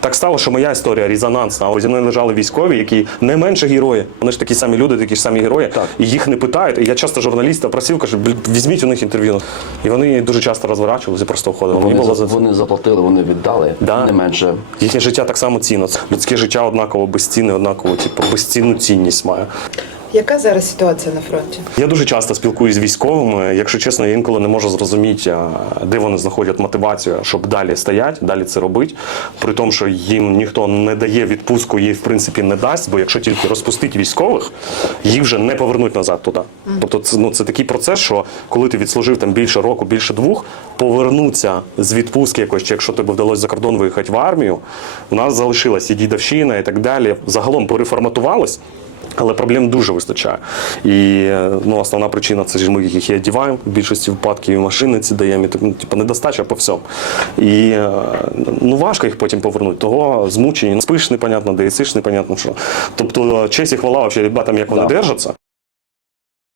Так стало, що моя історія резонансна. А зі мною лежали військові, які не менше герої. Вони ж такі самі люди, такі ж самі герої. Так. І їх не питають. І я часто журналіста просив, кажу, візьміть у них інтерв'ю. І вони дуже часто розворачувалися просто входили. Вони, було за- за вони заплатили, вони віддали Да. не менше. Їхнє життя так само цінно. Людське життя однаково безцінне, однаково, типу, безцінну цінність має. Яка зараз ситуація на фронті? Я дуже часто спілкуюсь з військовими. Якщо чесно, я інколи не можу зрозуміти, де вони знаходять мотивацію, щоб далі стояти, далі це робити. При тому, що їм ніхто не дає відпустку, їй в принципі не дасть, бо якщо тільки розпустити військових, їх вже не повернуть назад туди. Тобто, це ну це такий процес, що коли ти відслужив там більше року, більше двох, повернуться з відпустки якось, чи якщо тобі вдалося за кордон виїхати в армію, у нас залишилась і дідовщина, і так далі. Загалом переформатувалось. Але проблем дуже вистачає. І ну, основна причина це ж ми їх і одіваємо в більшості випадків і машини ці даємо, ну, типу, недостача по всьому. І ну, важко їх потім повернути. Того змучені, спиш непонятно, де і сиш непонятно що. Тобто честь і хвала взагалі, ребятам, як вони Да. держаться.